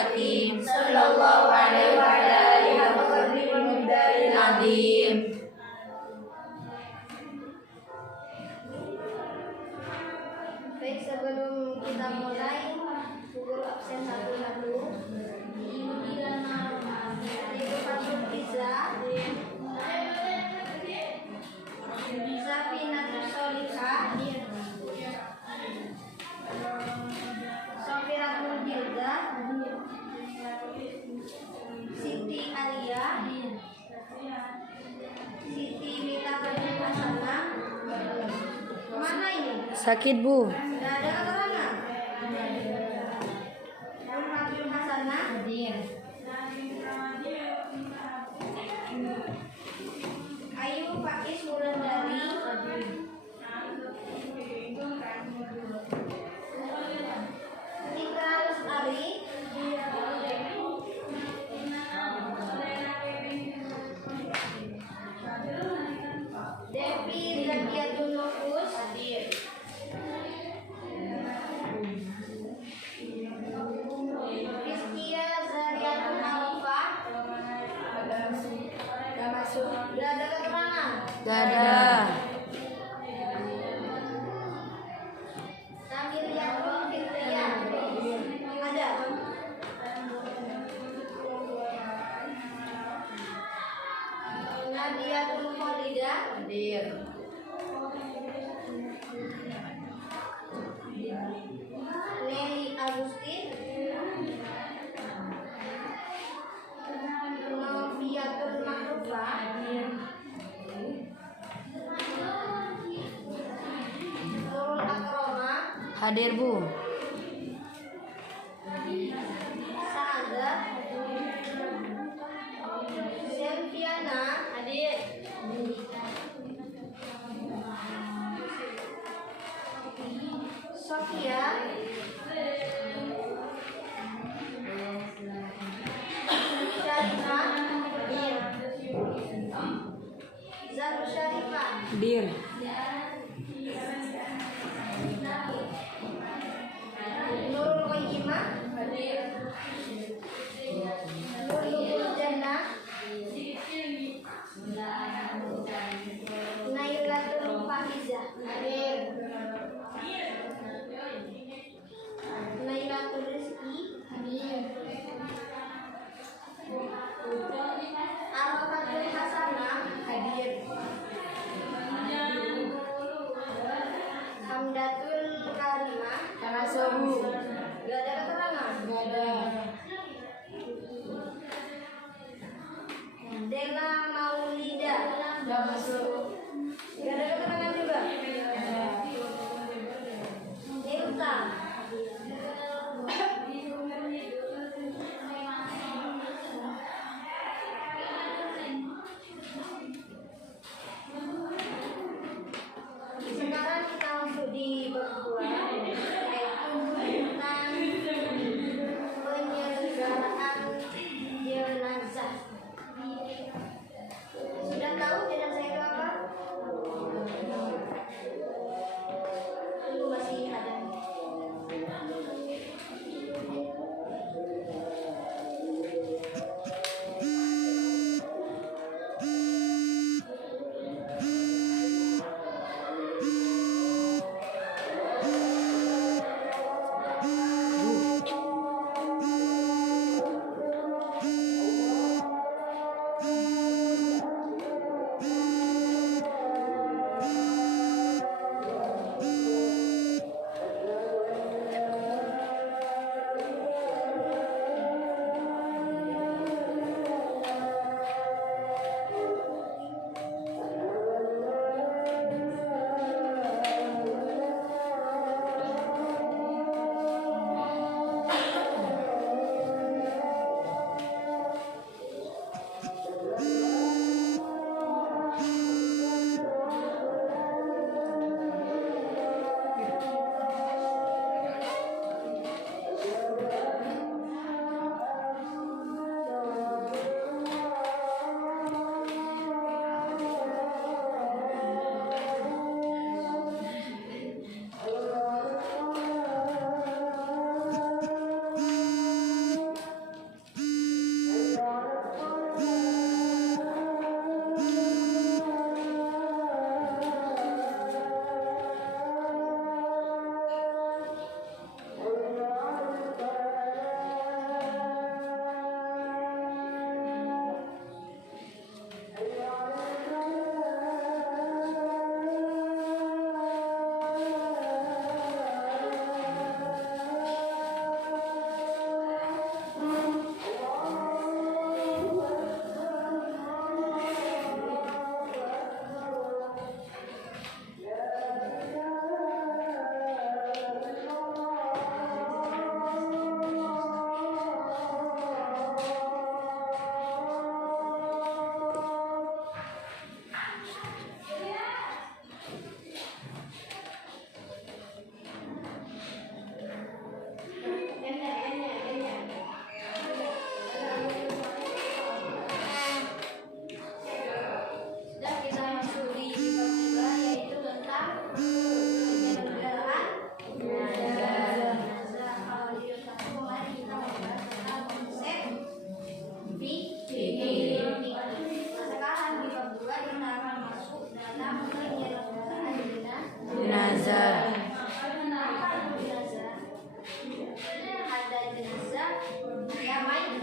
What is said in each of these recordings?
mustaqim. Sallallahu alaihi wa alihi wa sallam. Baik, sebelum kita mulai, guru absen satu-satu. Ibu Fatul Iza, Safinatul Solihah, Sofiratul Jilda, Siti Alia, Siti Mita Fatul Hasanah. Mana ini? Sakit, Bu. Tidak ada keterangan. Fatul Hasanah. Ayu Pakis Wulandari. Tika Lestari. Devi Zakiatul Nufus. Rizkia Zariatul Arafah. Tidak ada keterangan. Dadah. Namiriatul Fitrian. Ada. Nadiatul Khalidah. Nelly Agustin. Noviatul Makrufah. Nurul Akroma. Hadir, Bu. Saada. Selviana. Hadir. Sofia. Syarifah. Zaru Syarifah. Hadir. Nurul Qayyimah. Nurul Jannah. Nailatul Fahizah. Nailatul Rizki. Arafatul Hasanah. Hamdatul Karimah. Gak ada keterangan. Dela Maulida. Gak ada keterangan juga. Delta. Sekarang kita masuk di bab 2, yaitu tentang penyelenggaraan jenazah. Sudah tahu jenazah itu apa? Itu masih ada.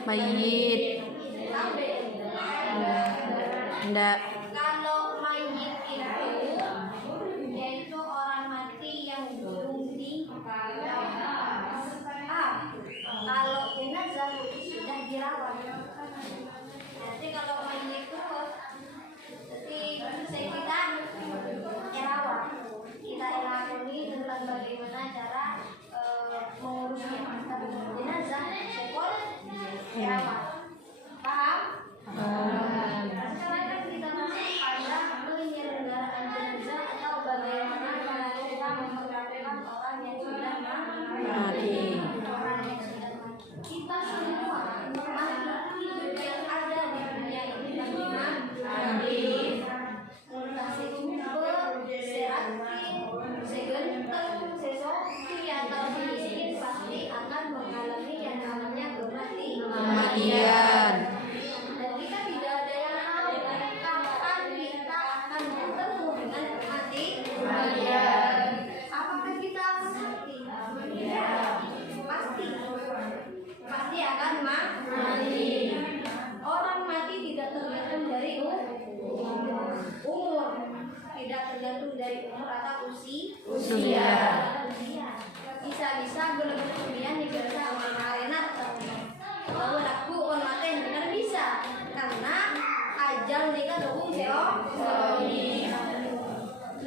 Mayit. Tahu bedanya? Enggak. Kalau mayit itu yaitu orang mati yang belum kalau jenazah sudah dirawat. Nanti kalau mayit itu kita rawat, kita ilakuni tentang bagaimana cara mengurusnya. Jenazah sekol rawat. Paham? Sekarang kan kita masuk pada penyelenggaraan jenazah atau bagaimana cara kita memperlakukan orang yang sudah mati. Kita semua makhluk hidup yang ada di dunia ini mati. Entah sejumpa, serakin, segenteng, sesoki atau semiskin pasti akan mengalami yang namanya kematian. Dan kita tidak ada yang tahu kapan kita akan bertemu dengan kematian. Apakah kita akan mati? Pasti akan mati. Orang mati tidak tergantung dari umur, tidak tergantung dari umur atau usia. Bisa berlebihan dibiasa arena lalu laku on mati benar bisa karena ajal mereka dukung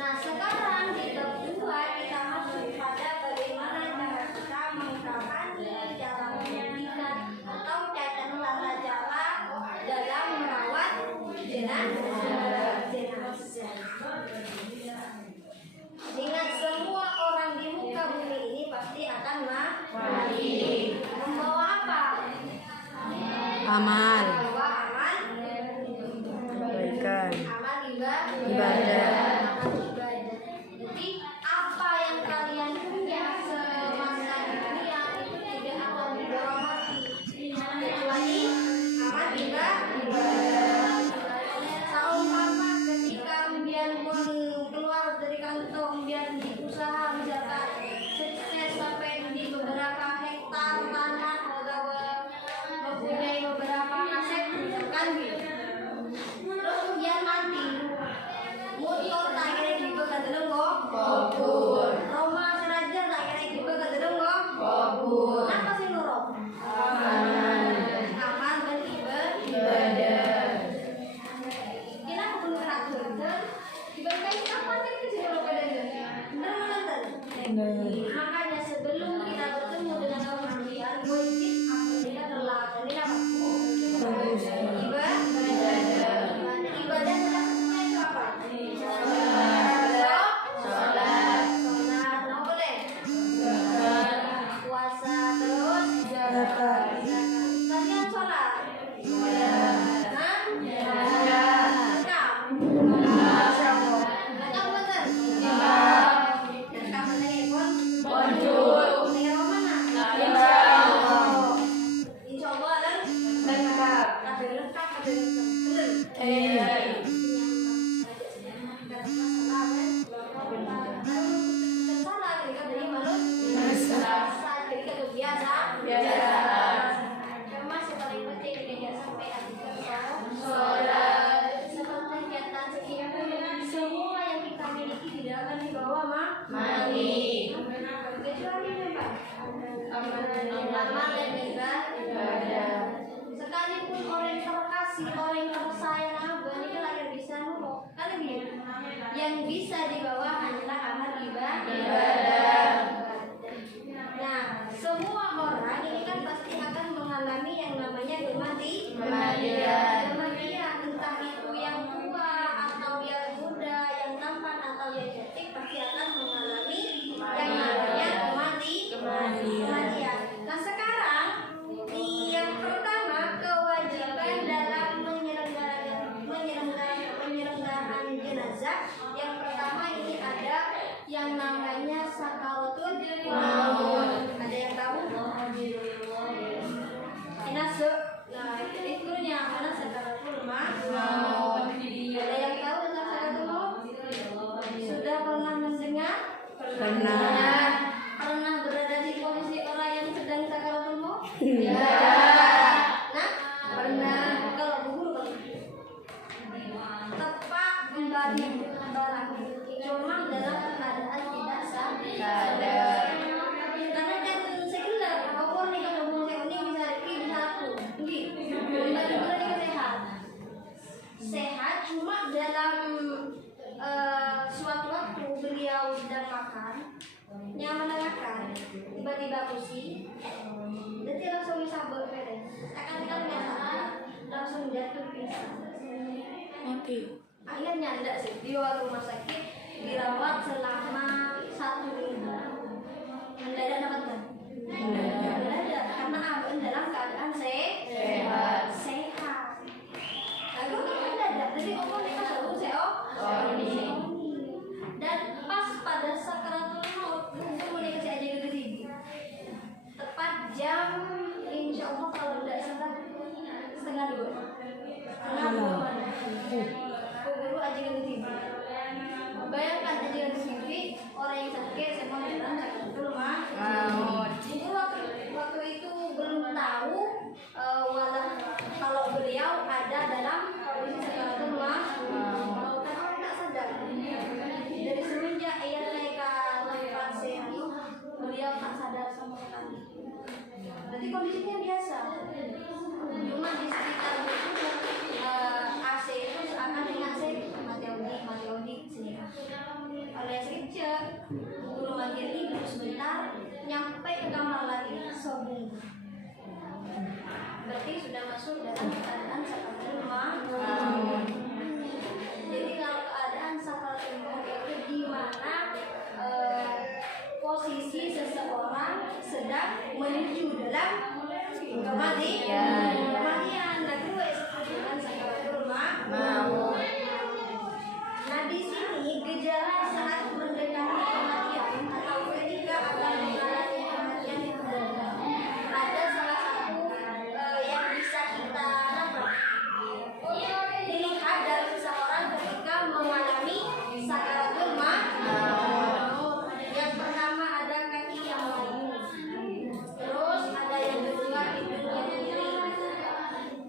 Nah sekarang di bab 2 kita masuk pada bagaimana cara kita mengkaji cara mendidikan atau tata cara dalam merawat jenazah. Ingat semua orang di muka bumi ini pasti akan mati. Membawa apa? Amal. Membawa amal Kebaikan. amal ibadah. Jadi apa yang kalian punya semasa dunia itu tidak akan dibawa mati kecuali amal ibadah. Seumpama ketika biar keluar dari kantong biar di usaha misalkan sukses sampai di beberapa hektar tanah atau mempunyai beberapa aset misalkan terus kemudian mati motor tak kira di bekas dalam kubur rumah seraja tak kira di bekas dalam kubur apa sih nurut amal dan ibadah kita perlu teratur ibadah apa sih itu sih kalau pada makanya sebelum kita bertemu dengan orang sekalian wajib kita terlalu ini apa ibadah selanjutnya itu apa? Sholat, no boleh. Puasa terus. Kalian sholat? Semua yang kita miliki tidak akan dibawa mati. Kecuali memang amal dan ibadah. Sekalipun orang terkasih, orang tersayang abah ini kalian bisa nurut. Kalian yang bisa dibawa hanyalah amal ibadah. Nah, semua orang ini kan pasti akan mengalami yang namanya kematian. Entah itu yang tua atau yang muda, yang tampan atau yang cantik pasti akan mengalami yang namanya kematian. Nah, sekarang yang pertama kewajiban dalam penyelenggaraan jenazah. Yang pertama ini ada yang namanya sakaratul maut. Ada yang tahu? Nah, itu yang mana sakaratul maut. Ada yang tahu tentang sakaratul maut? Sudah pernah mendengar? Pernah berada di posisi orang yang sedang sakaratul maut? Ya. tiba-tiba pusing, jadi langsung bisa beres. Akan langsung jatuh pingsan. Mati. Akhirnya enggak sih, dibawa ke rumah sakit, dirawat selama 1 minggu. Mendadak dapat kan? Mendadak, karena abang dalam keadaan sehat. Lalu kan mendadak, jadi omong kita selalu dan pas pada sakaratul maut, itu mulai kasih aja ke sini. Tepat jam, insya Allah kalau tidak salah setengah 2. Guru aja ke TV. Bayangkan aja ke TV, orang yang sakit semua bilang sakaratul maut. Itu waktu itu belum tahu kalau beliau ada dalam kondisi sakaratul maut. Karena tidak sadar. Dari semenjak ia naik ke lantai itu, beliau tak sadar sama sekali. Jadi kondisinya biasa. Cuma di sekitar itu AC itu akan dengan saya Mati sini. Oleh sekejap, guru manggil ibu sebentar, nyampe ke kamar lagi, sobung. Berarti sudah masuk dalam keadaan sakaratul maut. Jadi kalau keadaan sakaratul maut itu di mana posisi seseorang sedang menuju dalam kematian. Nah, kedua dengan sakaratul maut. Nah, di sini gejala saat mendekati kematian atau ketika akan mengalami kematian itu ada salah satu yang bisa kita dilihat dari seseorang ketika mengalami sakaratul maut. Yang pertama ada kaki yang layu, terus ada yang kedua hidung yang miring.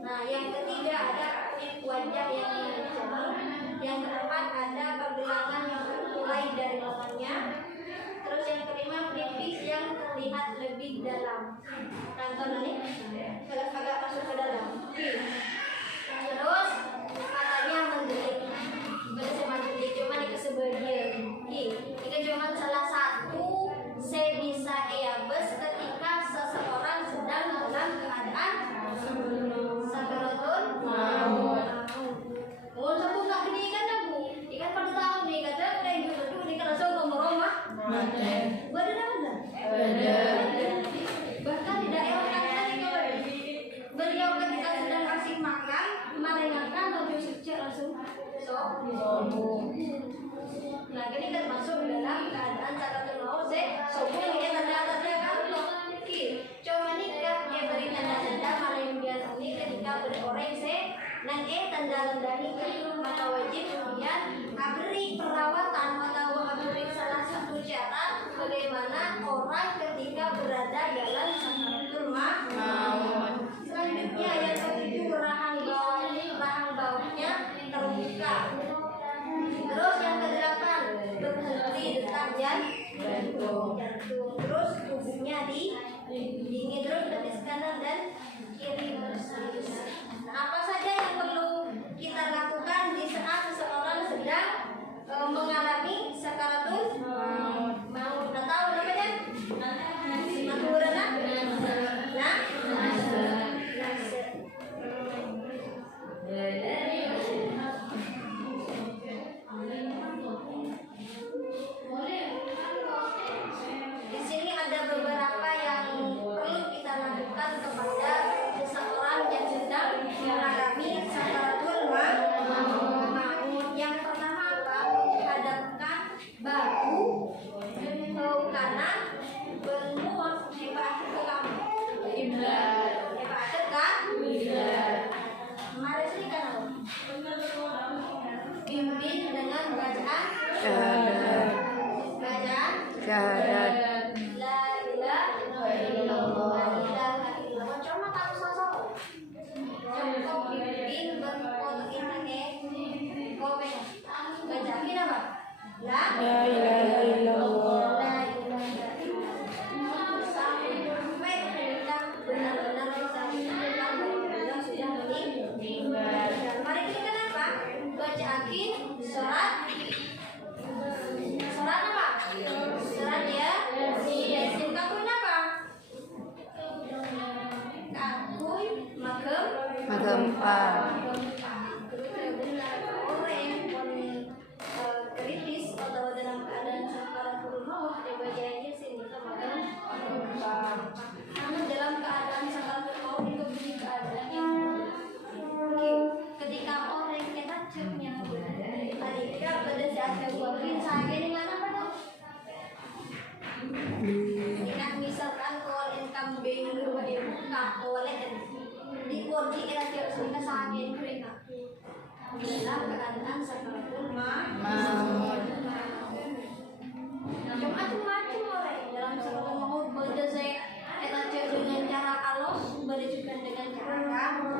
Nah, yang ketiga ada kulit wajah yang hitam. Yang keempat ada pergelangan yang mulai dari lengannya. Terus yang kelima pelipis yang terlihat lebih dalam. Tonton ini agak masuk ke dalam. Terus matanya mendelik. Bukan cuma mendelik, cuma ini kesebagian. Ini cuma salah satu saya bisa bes ketika seseorang sedang dalam keadaan sakaratul maut. Mau sebut nggak gini kan aku? Ikan pada tahun nih kata udah hidup berdua nih kalau langsung nomor rumah. Benar. Bahkan di daerah kata nih kawan. Beliau ketika sedang kasih makan, meringankan tapi sejak langsung Nah, ini kan masuk dalam keadaan sakaratul maut. Sobong ya tanda-tanda kalau cuma nikah dia beri tanda-tanda malam ini ketika beroreng dan tanda-tanda nikah maka wajib kemudian beri perawatan atau beri salah satu cara bagaimana orang ketika berada dalam sakaratul maut. Selanjutnya yang ketujuh rahang bawahnya terbuka. Terus yang kedelapan berhenti detak jantung. Terus tubuhnya dingin terus detik kanan dan kiri bersih. Apa saja yang perlu kita lakukan di saat seseorang sedang mengalami sakaratul maut? Nggak tahu namanya? Maturana? Nah? Di sini ada beberapa yang perlu kita lakukan kepada seseorang yang sedang mengalami sakaratul maut. Yang pertama apa? Hadapkan bahu ke kanan, benua hebat ke kamu. Hebat kan? Mari sini kan? Pimpin dengan bacaan Syahadat. bacaan Syahadat. La ilaha Terus benar orang kritis atau dalam keadaan sakaratul maut dibacanya sini kemarin. Namun dalam keadaan sakaratul maut itu bunyi keadaan yang ketika orang kena cernya ketika pada saat keluarin saya di mana pada ketika misalkan kalau kambing berubah dibuka oleh di kursi era cerita sakit mereka dalam keadaan sakaratul maut. Macam-macam orang dalam sakaratul maut berjasa dengan cara halus, berjukan dengan cara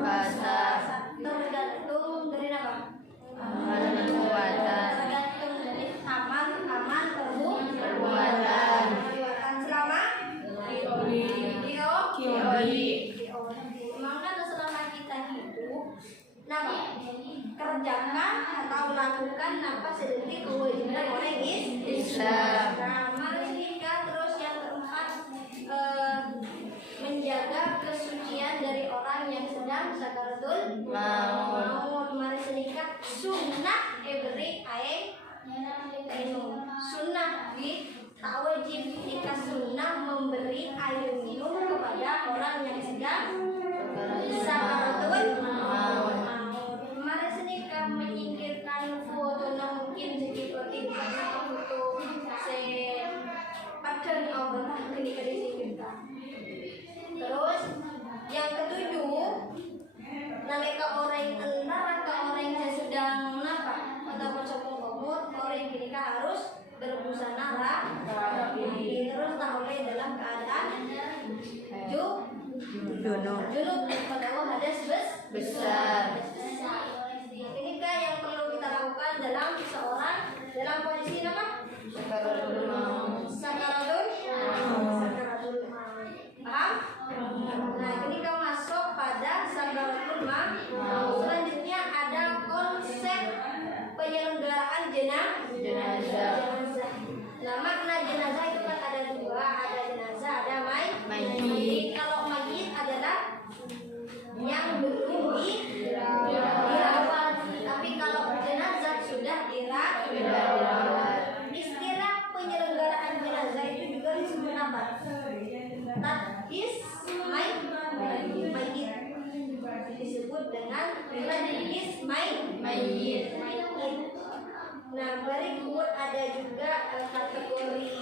kasar, tergantung dari apa? perbuatan, Tergantung dari aman perbuatan, selama maka selama kita hidup, nama kerjakan atau lakukan apa sedetik kewajiban orang Islam. Mari nikah terus yang keempat menjaga kesucian dari orang yang sedang sakaratul maut. Mari nikah sunnah every ae sunnah tak wajib nikah sunnah memberi air minum kepada orang yang sedang sakaratul maut. Mari nikah menyingkirkan foto mungkin sedikit foto pattern Allah ketika disingkirkan. Terus yang ketujuh, nalika orang antara orang yang sedang napa atau sopong umur orang yang kita harus berbusana rapi. Terus tak boleh dalam keadaan junub pada Allah hadas besar. Ini kan yang perlu kita lakukan dalam seseorang dalam posisi apa? Sakaratul maut. Paham? Nah, ini kamu masuk pada sakaratul maut. Selanjutnya ada konsep penyelenggaraan jenazah. Nah, makna jenazah itu kan ada dua, ada jenazah, ada mayit. Kalau mayit adalah yang belum dirawat. Tapi kalau jenazah sudah dirawat. Istilah penyelenggaraan jenazah itu juga disebut apa? Tadhis mayit. Disebut dengan tadhis mayit. Nah, berikut ada juga kategori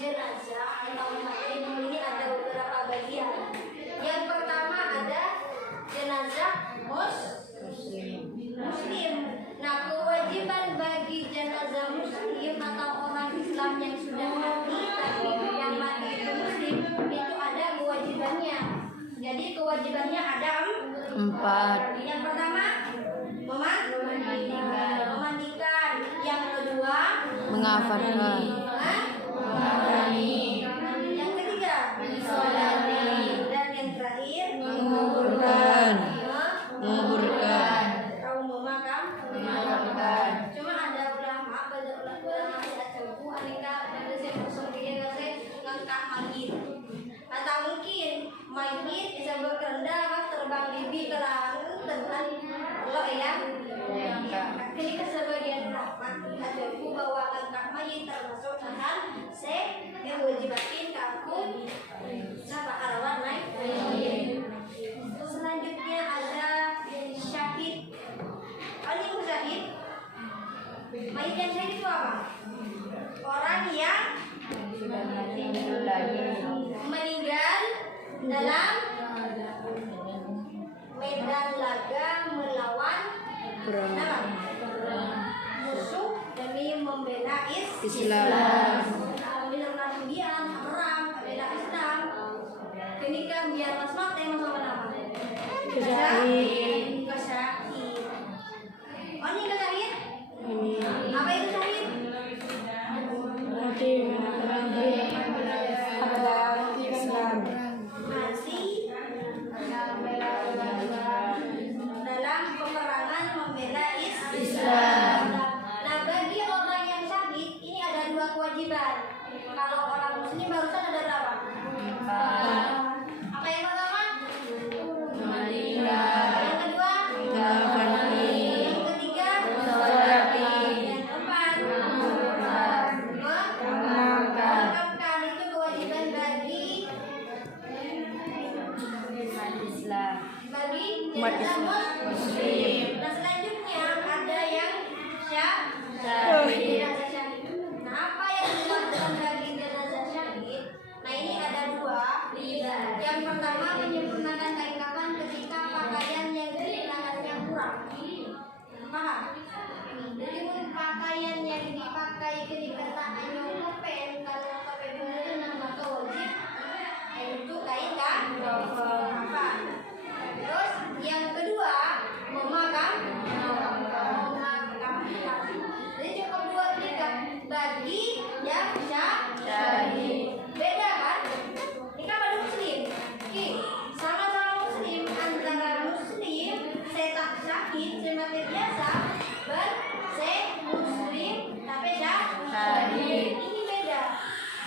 jenazah atau mayit. Ini ada beberapa bagian. Yang pertama ada jenazah muslim. Nah, kewajiban bagi jenazah muslim atau orang Islam yang sudah mati, tapi yang mati itu muslim, itu ada kewajibannya. Jadi kewajibannya ada 4. Yang pertama memandikan. Yang kedua mengafarkan, yang ketiga mensolati. Dan yang terakhir menguburkan. Kaum memakamkan. Cuma ada ulama buku aneka saya kosong dia ngangkat mayit. Atau mungkin mayit bisa berkerendah terbang bibi ke langit terbang lo ya. Ini kesebagian rahmat ada buku bahwa ngangkat mayit termasuk hal yang wajibatin kaku sama arawan naik. Selanjutnya ada syahid. Ini syahid. Mayit yang syahid itu apa? Orang yang meninggal dalam medan laga melawan musuh demi membela Islam. Membela kemudian perang membela Islam. Ini kan biar masuk tema sama nama. Kesyahid. Oh, ini kesyahid? Apa itu syahid? Masih dalam peperangan membela Islam. Nah, bagi orang yang syahid ini ada 2 kewajiban. Kalau orang muslim barusan ada berapa? Apa yang pertama? Meninggal. Umat Islam. Muslim. Nah selanjutnya ada yang Syahid. Nah apa yang dilakukan bagi jenazah syahid? Nah ini ada dua. Yang pertama menyempurnakan kain kafan ketika pakaian yang dikenakannya kurang. Paham? Jadi pakaian yang dipakai ketika hanya kepen, kalau kepen itu maka wajib itu kain kafan. Terus yang kedua memakamkan. Jadi cukup dua nikah bagi yang syahid. Beda kan? Nikah pada muslim. Oke, sama-sama muslim antara muslim setak syahid semati biasa muslim tapi syahid. Ini beda.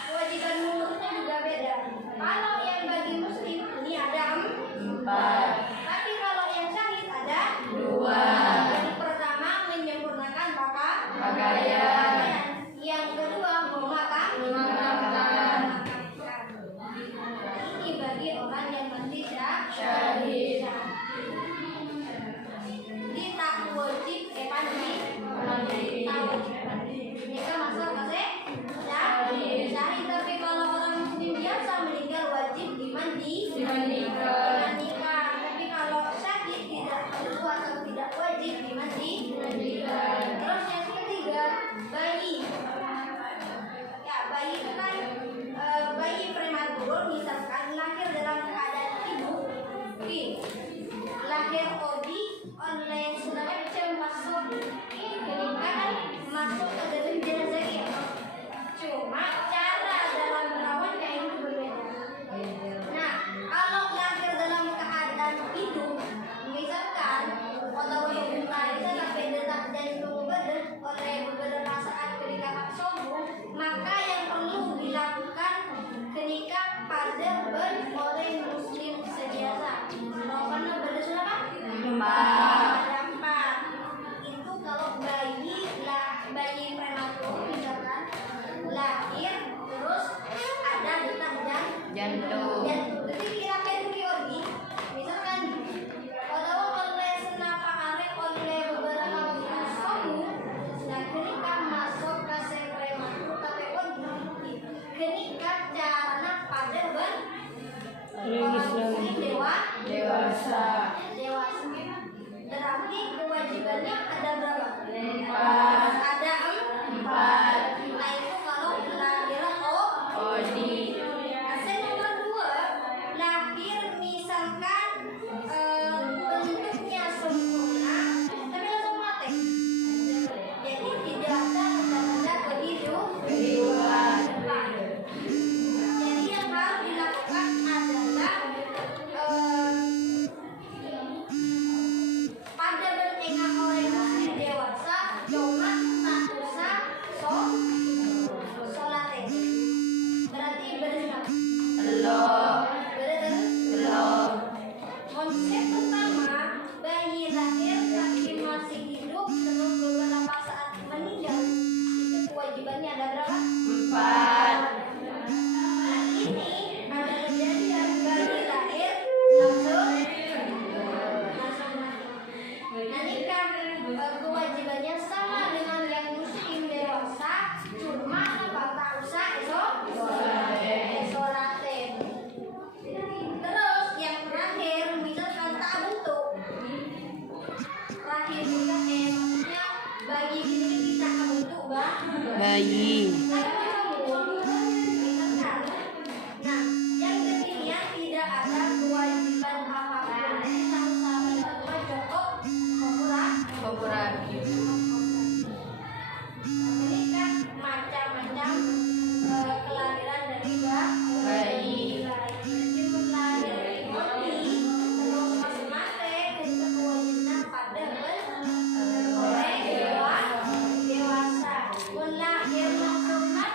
Kewajiban mengurusnya juga beda. Kalau yang bagi muslim ini ada 4. Tapi kalau yang syahid ada 2. Yang pertama menyempurnakan pakaian. Yang kedua memakamkan. Ini bagi orang yang mati syahid. Jadi tak wajib nikah masuk ke syahid. Tapi kalau orang muslim biasa meninggal wajib dimandikan. Tapi kalau syahid tidak perlu atau tidak wajib dimandikan. Terus yang ketiga bayi. Ya bayi itu kan bayi prematur misalkan lahir dalam keadaan ibu. Lahir OD oleh saudara masuk kan masuk ke dalam jenazah ya. Cuma cara dalam merawatnya itu berbeda. Nah, kalau lahir dalam keadaan hidup, misalkan atau bisa sampai detak jantung oleh beberapa saat ketika sombong, maka yang perlu dilakukan ketika pada orang muslim sebiasa. Karena berdasarkan apa? 4. Itu kalau bayi prematur misalkan lahir terus ada detak jantung. Jadi kira-kira dulu misalkan kalau oleh senapa arek oleh beberapa waktu nah ketika masuk ke prematur tapi ketika caranya pada dewasa. Berarti kewajibannya ada berapa? 4. Ada 4. Nah itu kalau lahir OD. Hasil nomor 2 lahir misalkan bentuknya sempurna tapi langsung mati. Jadi tidak ada tanda-tanda kehidupan. Jadi yang harus dilakukan adalah pada bertengah oleh muslim dewasa cuma statusnya sholat. Berarti berenang belum. Konsep pertama bayi lahir tapi masih hidup terus beberapa saat meninggal itu kewajibannya ada berapa? 4. Ini ada kejadian bayi lahir langsung nanti kan kewajibannya sama dengan yang muslim dewasa cuma apa tak usah esolaten. Terus yang terakhir misalkan tak bentuk terakhir juga maksudnya bagi kita bentuk Bayi. Nah, yang ketiga tidak ada kewajiban apapun. Sama-sama cukup Kooperatif. ini kan macam-macam kelahiran dari bayi. Meskipun lahir dari bayi, terus masih mati, itu kewajiban pada orang dewasa. Pun lahir langsung mati.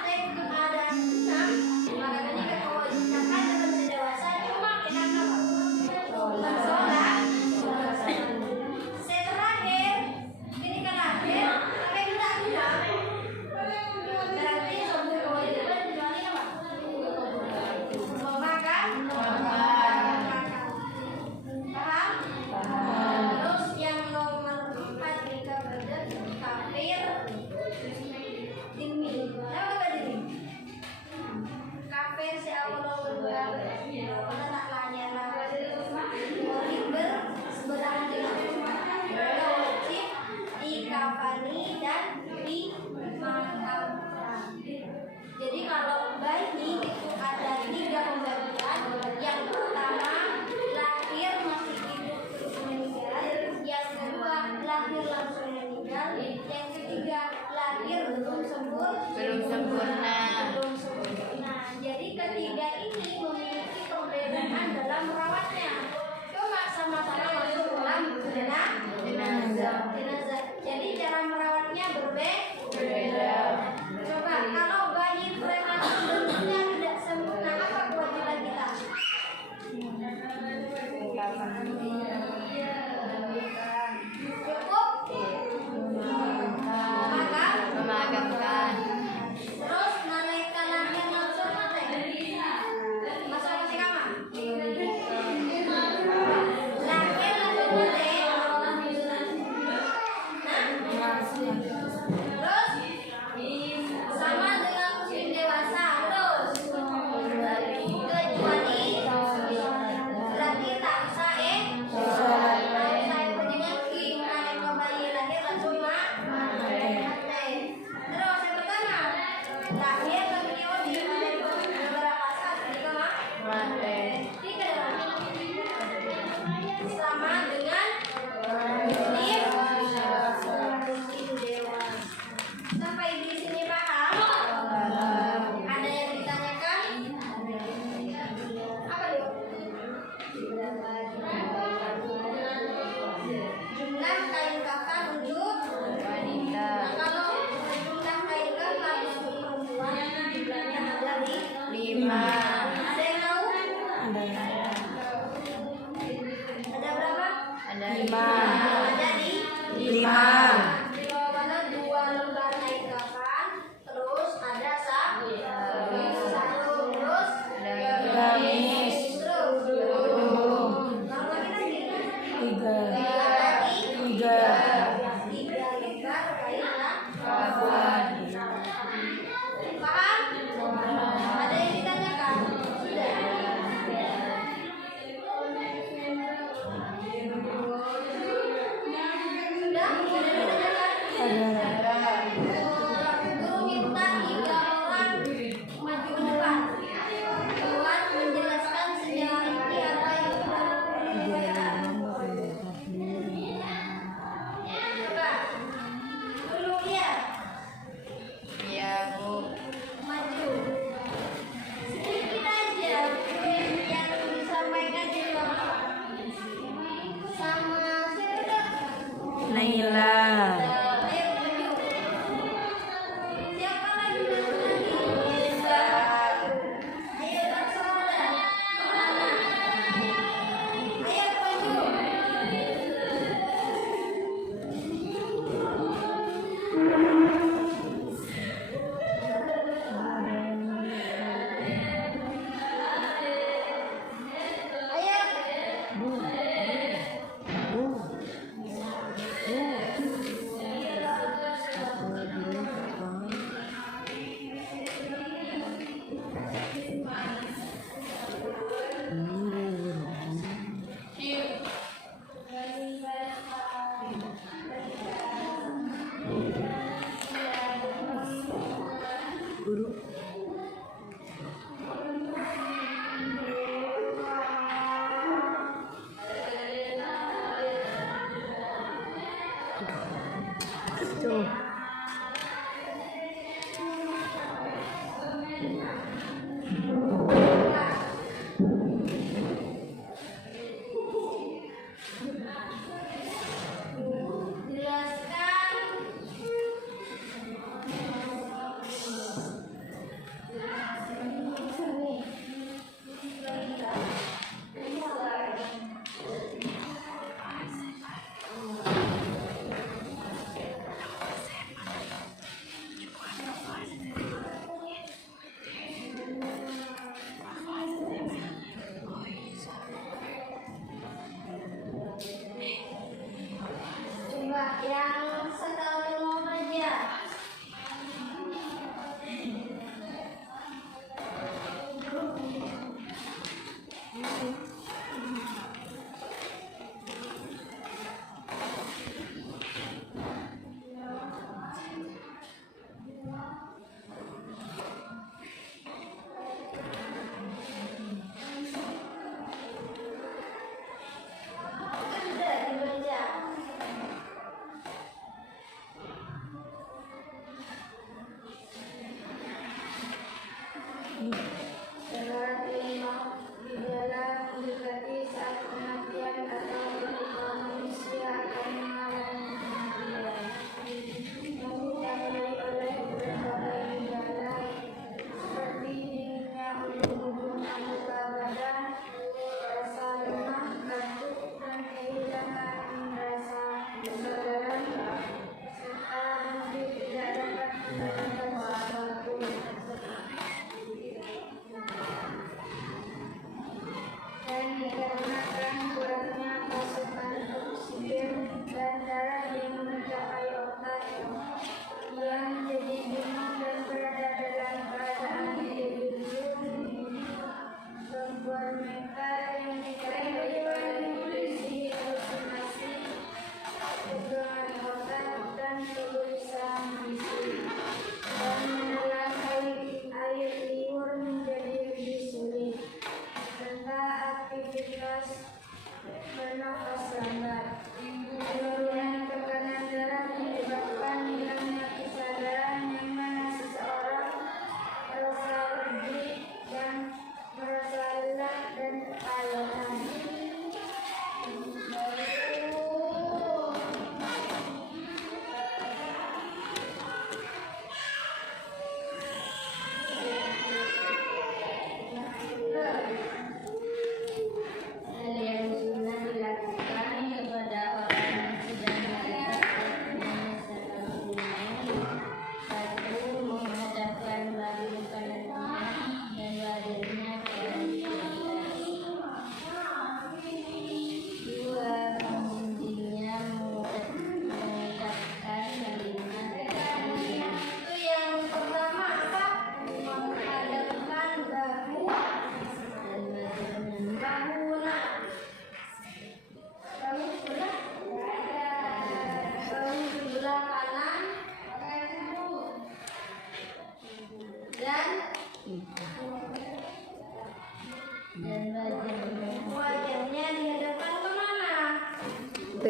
Mate. Sama dengan muslim dewa. Sampai di sini paham? Ada yang ditanyakan? Apa dulu? Jumlah kain kafan untuk Wanita. Nah, kalau jumlah kain kafan untuk perempuan jumlahnya ada 5. Lima. Ada yang tahu?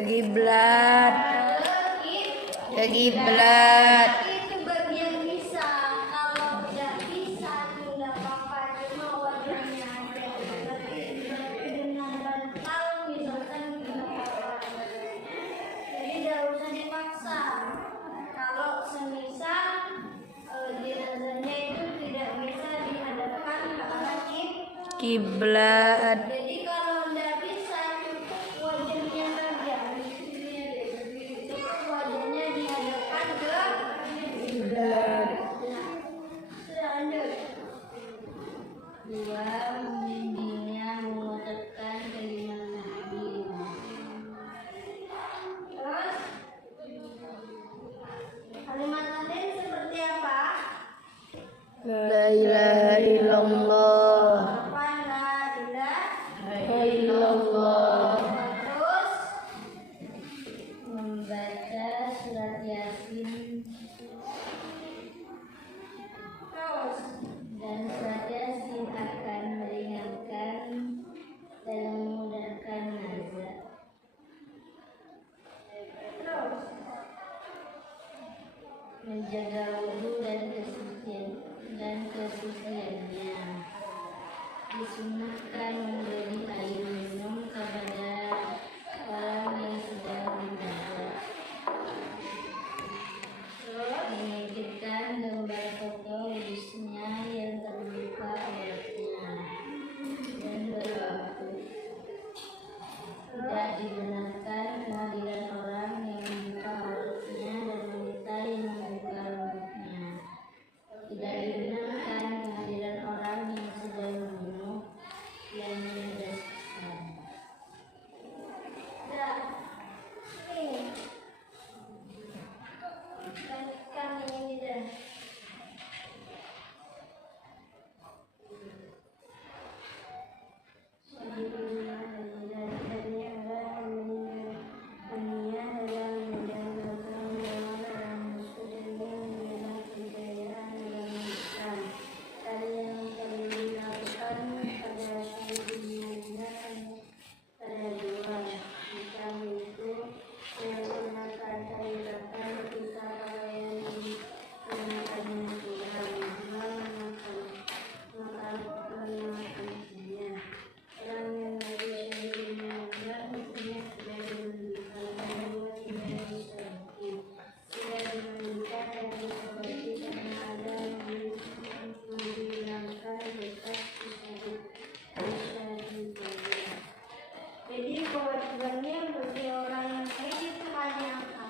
kiblat, Ke kiblat, itu bagian bisa. Kalau udah bisa itu nggak apa-apa, cuma wajahnya aja. Berarti dengan bantal misalkan nggak apa-apa. Jadi nggak usah dipaksa. Kalau semisal jenazahnya itu tidak bisa dihadapkan ke arah kiblat, jadi kalau nggak bisa cukup wajahnya saja. Cukup wajahnya dihadapkan ke kiblat. lanjut. Dua, membimbingnya mengucapkan kalimat takbir. Terus kalimat tadi seperti apa? La ilaha illallah, Apa la ilaha illallah, terus Membaca surat Yasin terus dan surat Yasin akan meringankan dan memudahkan nazar. terus Menjaga wudhu dan kesuciannya. Disunahkan memberi air minum kepada orang yang sedang mendadak. Menyingkirkan gambar foto wudhunya yang terbuka auratnya dan berwaktu. Tidak dibenarkan kehadiran orang yang membuka auratnya dan wanita yang membuka rambutnya. Tidak dibenarkan kehadiran orang yang sedang membunuh yang menjadikan. dah ini kan ini dah. Jadi kewajibannya bagi orang yang haid itu hanya apa?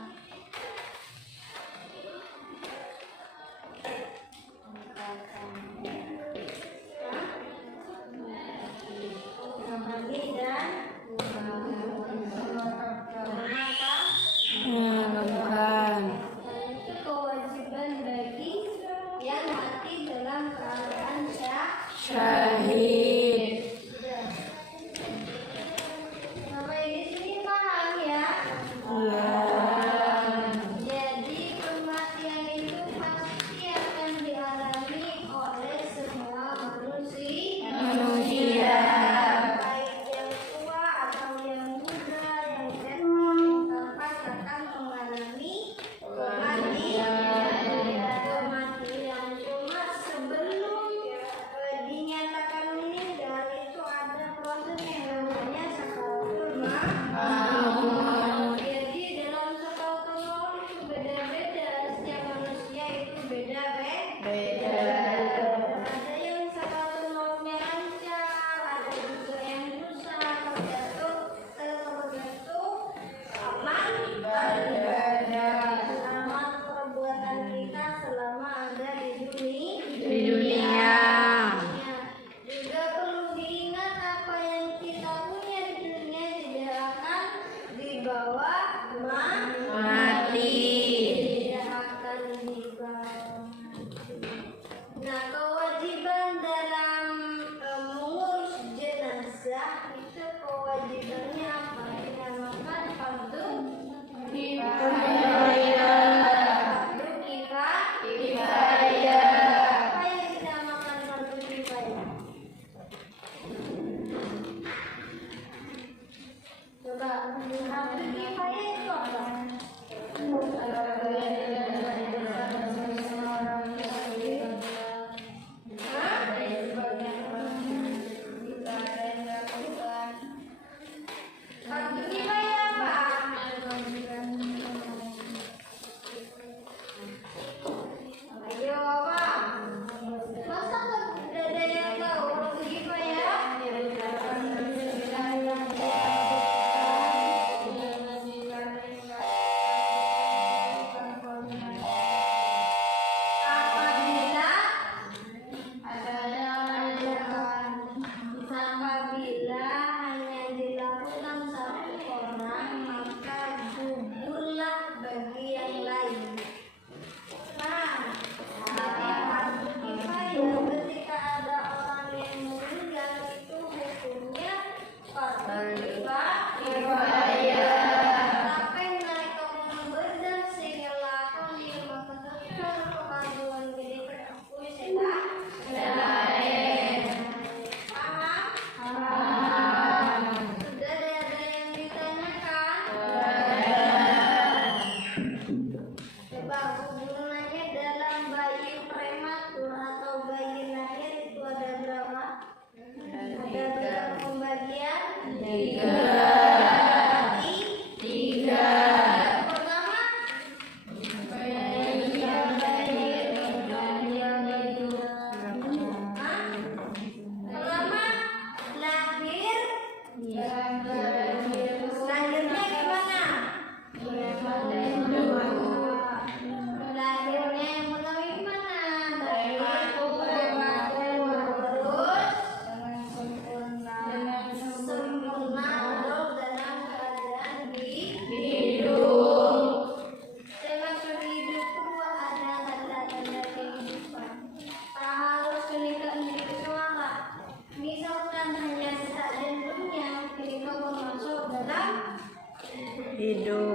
Mandi dan menenangkan, itu kewajiban bagi yang mati dalam keadaan syahid, sampai di sini paham ya? ya, Jadi kematian itu pasti akan dialami oleh semua manusia, baik yang tua atau yang muda, yang etnis, pasti akan mengalami kematian. Cuma sebelum dinyatakan meninggal itu ada proses yang namanya sakaratul maut. Jadi dalam sakaratul maut itu beda-beda, setiap manusia itu beda-beda. Ada yang sakaratul mautnya lancar, ada juga yang susah, tergantung aman selamat perbuatan kita selama ada di dunia. Juga perlu diingat apa yang kita punya di dunia tidak akan dibawa mati, tidak akan dibawa mati. Nah, kewajiban dalam mengurus jenazah itu kewajibannya apa? Dinamakan fardu kifayah. Apa yang dinamakan fardu kifayah? Coba, fardu kifayah apabila hanya dilakukan satu orang, maka gugurlah bagi yang lain. Nah, tapi fardu kifayah ketika ada orang yang meninggal itu hukumnya fardu kifayah. Tapi mereka membedah sehingga lakon dia mengatakan kepaduan gede berakui setan. Paham? Sudah ada yang ditanyakan? Coba guru nanya, dalam bayi prematur atau bayi lahir itu ada berapa? Ada berapa pembagian? 3. Pertama, pertama lahir. Lahirnya gimana? Lahirnya yang pertama gimana? Dari prematur terus sempurna dong dalam keadaan hidup. Termasuk hidup kedua ada tanda-tanda kehidupan. Harus ketika hidup suara. Misalkan hanya sesak jantungnya, ketika masuk dalam Hidup.